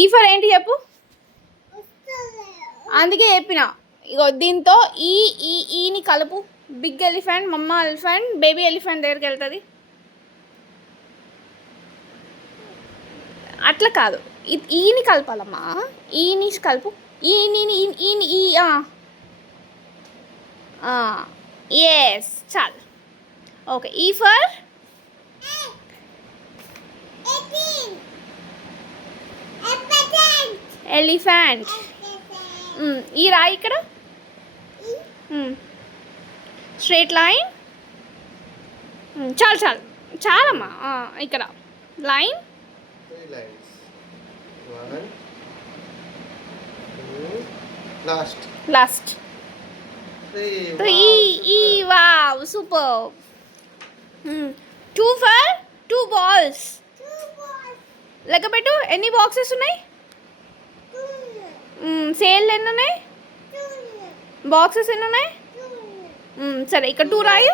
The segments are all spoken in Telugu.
ఈ ఫర్ ఏంటి చెప్పు. అందుకే చెప్పిన. ఇగో దీంతో ఈ ఈ ఈని కలుపు. బిగ్ ఎలిఫెంట్, మమ్మ ఎలిఫెంట్, బేబీ ఎలిఫెంట్ దగ్గరికి వెళ్తుంది. అట్లా కాదు, ఈని కలపాలమ్మా. ఈని కలుపు. ఈని ఈని ఈ ఎస్ చాలు. ఓకే. ఈ ఫర్ ఎలిఫెంట్. ఈ రాయి ఇక్కడ స్ట్రేట్ లైన్. చాలు చాలు చాలమ్మా. ఇక్కడ line. Last 3. Wow super. 2 for 2 balls. లెక్క పెట్టు ఎన్ని బాక్సెస్ ఉన్నాయి. సేల్ ఎన్ని ఉన్నాయి, బాక్సెస్ ఎన్ని ఉన్నాయి. సరే ఇక్కడ 2 రాయు.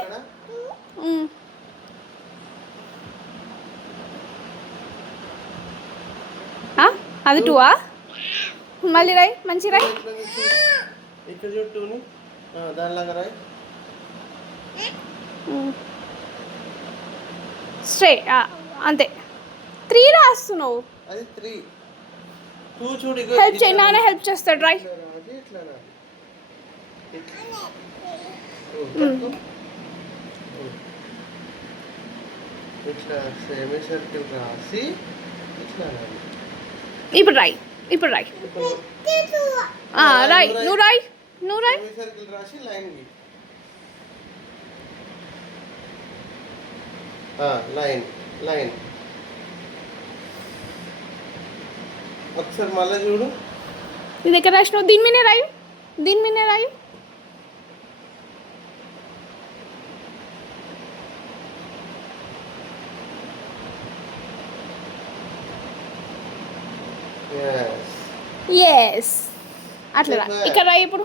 అది 2 మళ్ళీ రాయి, మంచి రాయి. స్ట్రైట్ అంతే. 3 రాస్తున్నావు. హెల్ప్ చేయి, నాన్న హెల్ప్ చేస్తాడు. రాయ్. ఇప్పుడు రాయ్, ఇప్పుడు రాయ్. రాయ్, నువ్వు రాయ్, నువ్వు రాయ్. లైన్ లైన్ ఒకసారి మళ్ళీ చూడు. ఇది ఎక్కడ రాసినావు. దీని మీదే రాయు, దీని మీదే రాయు. ఎస్ అట్లా రా. ఇక్కడ రాయి ఇప్పుడు.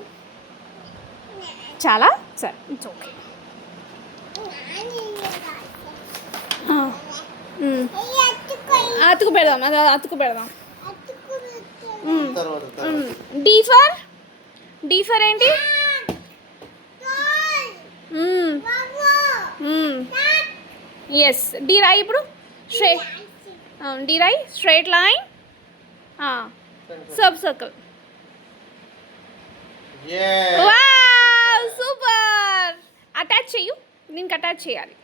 చాలా సరే, ఇట్స్ ఓకే. అతుకు పెడదాం, అది అతుకు పెడదాం. డి ఫర్ ఏంటి. ఎస్ డి రాయి ఇప్పుడు. స్ట్రైట్ డి రాయి. Straight line, sub circle. Wow super. Attach చెయ్యు, దీనికి అటాచ్ చేయాలి.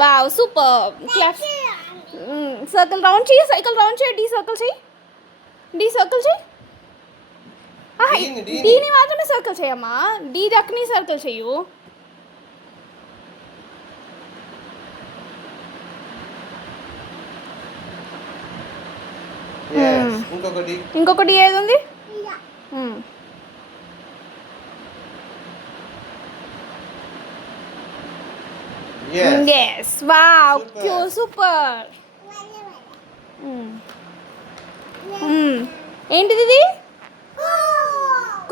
Wow super. Class. Circle round చెయ్యి, సైకిల్ రౌండ్ చేయి. డి సర్కిల్ చెయ్యి, డి సర్కిల్ చెయ్యి. డీని మాత్రమే సర్కిల్ చేయమ్మా, డి దక్కని సర్కిల్ చెయ్యు. ఇంకొకటి ఏది ఉంది. Yes wow super. ఏంటిది ఇది.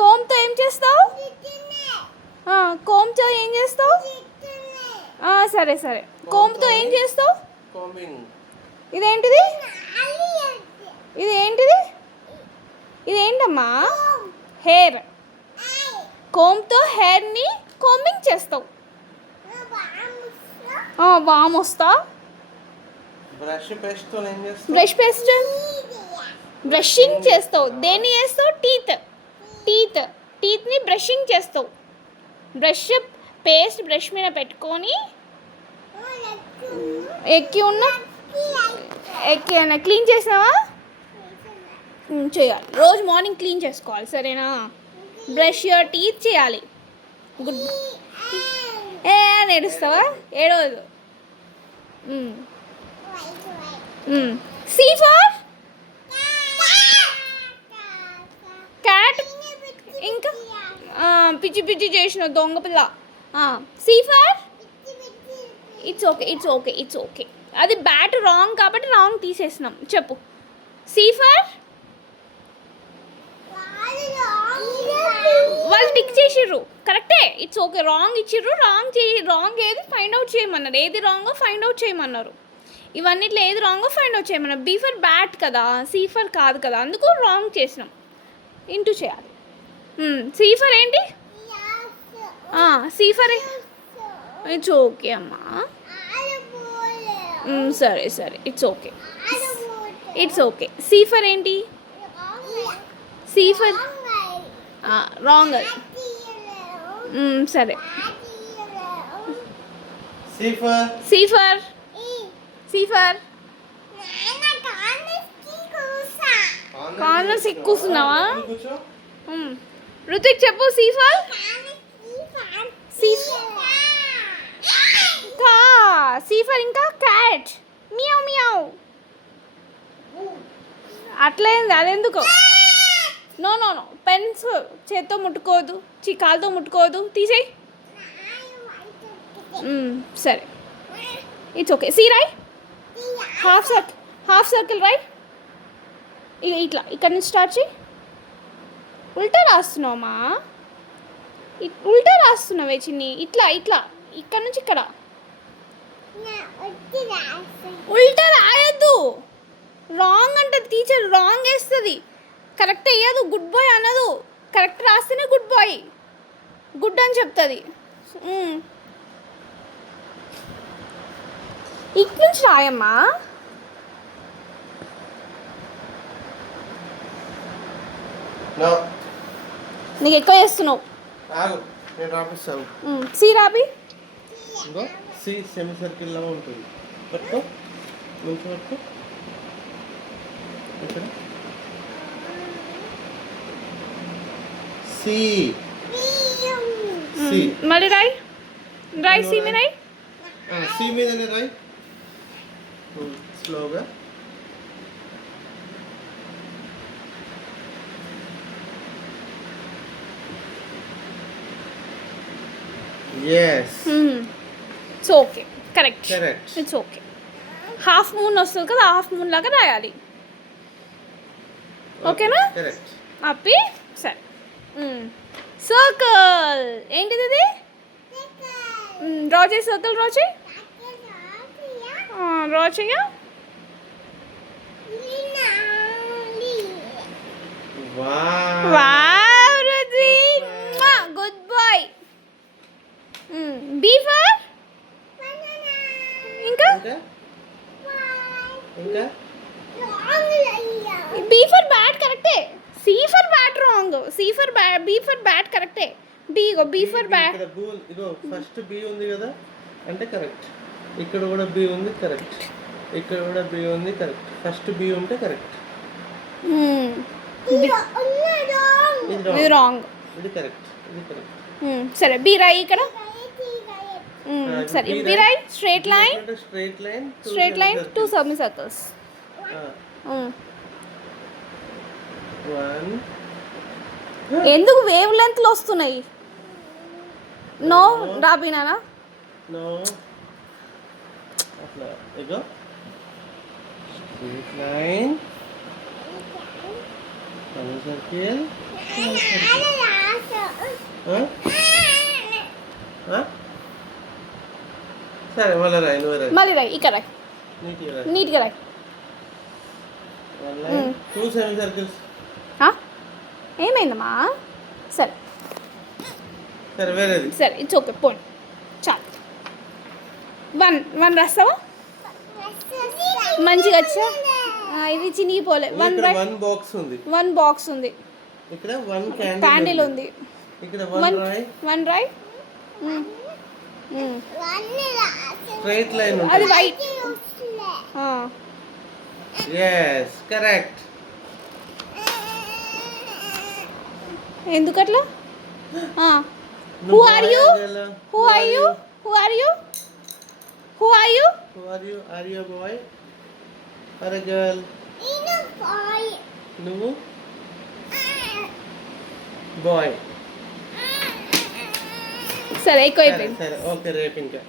కోమ్తో ఏం చేస్తావు. కోమ్తో ఏం చేస్తావు. సరే సరే, కోమ్తో ఏం చేస్తావు. ఇదేంటిది, ఇది ఏంటిది, ఇదేంటమ్మా. హెయిర్. కోమ్తో హెయిర్ని కోంబింగ్ చేస్తావు. వామ్ వస్తా. బ్రష్ పేస్ట్ బ్రషింగ్ చేస్తావు. దేన్ని చేస్తావు. టీత్ని బ్రషింగ్ చేస్తావు. బ్రష్ పేస్ట్ బ్రష్ మీద పెట్టుకొని క్లీన్ చేసావా. చేయాలి, రోజు మార్నింగ్ క్లీన్ చేసుకోవాలి, సరేనా. బ్రష్ యువర్ టీత్ చేయాలి. గుడ్. అని ఏడుస్తావా. ఏడవదు. C for cat. ఇంకా పిచ్చి పిచ్చి చేసిన దొంగ పిల్ల. C for. It's okay, it's okay, it's okay. అది బ్యాట్ రాంగ్ కాబట్టి రాంగ్ తీసేసినాం. చెప్పు. C for. వాళ్ళు టిక్ చేసిర్రు కరెక్టే. It's okay. రాంగ్ ఇచ్చిర్రు. రాంగ్ ఏది ఫైండ్ అవుట్ చేయమన్నారు. ఏది రాంగో ఫైండ్ అవుట్ చేయమన్నారు. ఇవన్నిట్లో ఏది రాంగో ఫైండ్ అవుట్ చేయమన్నారు. బీ ఫర్ బ్యాట్ కదా, సి ఫర్ కాదు కదా, అందుకు రాంగ్ చేసినాం. ఇంటూ చేయాలి. సి ఫర్ ఏంటి? సి ఫర్ ఇట్స్ ఓకే అమ్మా. సరే సరే, it's okay. It's okay. C for ఏంటి? సి ఫర్ రాంగ్ అది. సరే. సీఫర్ కార్నర్స్ కూర్చున్నావా? రుతిక్ చెప్పు. సీఫర్ సీఫర్ ఇంకా క్యాట్. Meow meow. అట్లయింది. అదెందుకు? నో నో నో, పెన్స్ చేత్తో ముట్టుకోవద్దు, కాలుతో ముట్టుకోవద్దు, తీసేయి. సరే, ఇట్స్ ఓకే. సి రాయ్. హాఫ్ సర్కిల్ రాయ్. ఇక ఇట్లా ఇక్కడ నుంచి స్టార్ట్ చేయి. ఉల్టా రాస్తున్నావమ్మా, ఉల్టా రాస్తున్నావే చిన్ని. ఇట్లా ఇట్లా ఇక్కడ నుంచి ఇక్కడ. ఉల్టా రాయొద్దు. రాంగ్ అంటది టీచర్. రాంగ్ వేస్తుంది, కరెక్ట్ వేయదు. గుడ్ బాయ్ అనదు. కరెక్ట్ రాస్తేనే గుడ్ బాయ్, గుడ్ అని చెప్తుంది. ఇటు నుంచి రాయమ్మా. నీకు ఎక్కువ చేస్తున్నావు. సి రాబి. సి సెమీ సర్కిల్ లాగా ఉంటుంది. పట్టుకో, మంచి పట్టుకో. ఇక్కడ సి. మళ్ళీ రాయ్. రాయ్ సి మీద రాయ్. సి మీదనే రాయ్ స్లోగా. yes it's okay. Correct. It's okay. Half moon వస్తుంది కదా, హాఫ్ మూన్ లాగా రాయాలి. ఓకేనా? అప్పి. సరే. సర్కిల్ ఏంటిది? ఇది డ్రా చేయి. సర్కిల్ డ్రా చేయి. డ్రా చెయ్య. Wow Ruthik, good boy. B for ఇంకా బీ ఫర్ బ్యాట్ కరెక్టే. C for bat wrong. B for bat కరెక్టే. B for bat. ఇగో ఫస్ట్ బి ఉంది కదా అంటే కరెక్ట్. ఇక్కడ కూడా బి ఉంది కరెక్ట్. ఇక్కడ కూడా బి ఉంది కరెక్ట్. ఫస్ట్ బి ఉంటే కరెక్ట్. ఇది రాంగ్. ఇది కరెక్ట్. ఇది కరెక్ట్. సరే, బి రాయి ఇక్కడ. సరే, బి రాయి. Straight line. Two semi circles. ఎందుకు వేవ్ లెంత్లు వస్తున్నాయి? నో రాబినానా? నో, అట్లా ఇగో స్ట్రైట్ లైన్, సెమీ సర్కిల్. సరే, మళ్ళీ రాయి. నువ్వు రాయి. మళ్ళీ రాయి. ఇక్కడ రాయి. నీట్గా రాయి. Two semi circles. ఏమైందమ్మా? సరే సరే, వేరేది. సరే, ఇట్స్ ఓకే. పోండి, చాలు. వన్ రాస్తావా? మంచిగా వచ్చా. ఇది చినిగిపోలే. వన్ బాక్స్ ఉంది. వన్ బాక్స్ ఉంది. ఇక్కడ వన్ క్యాండిల్ ఉంది. ఇక్కడ వన్ రాయ్. స్ట్రైట్ లైన్ ఉంది. అది వైట్. yes correct. ఎందుకట్లా? who are you? who are you? who are you? who are you? who are you? Are you a boy or a girl? నువ్వు బాయ్. సరే, ఎక్కువైపోయింది. సరే, ఓకే. రేపు ఇంకా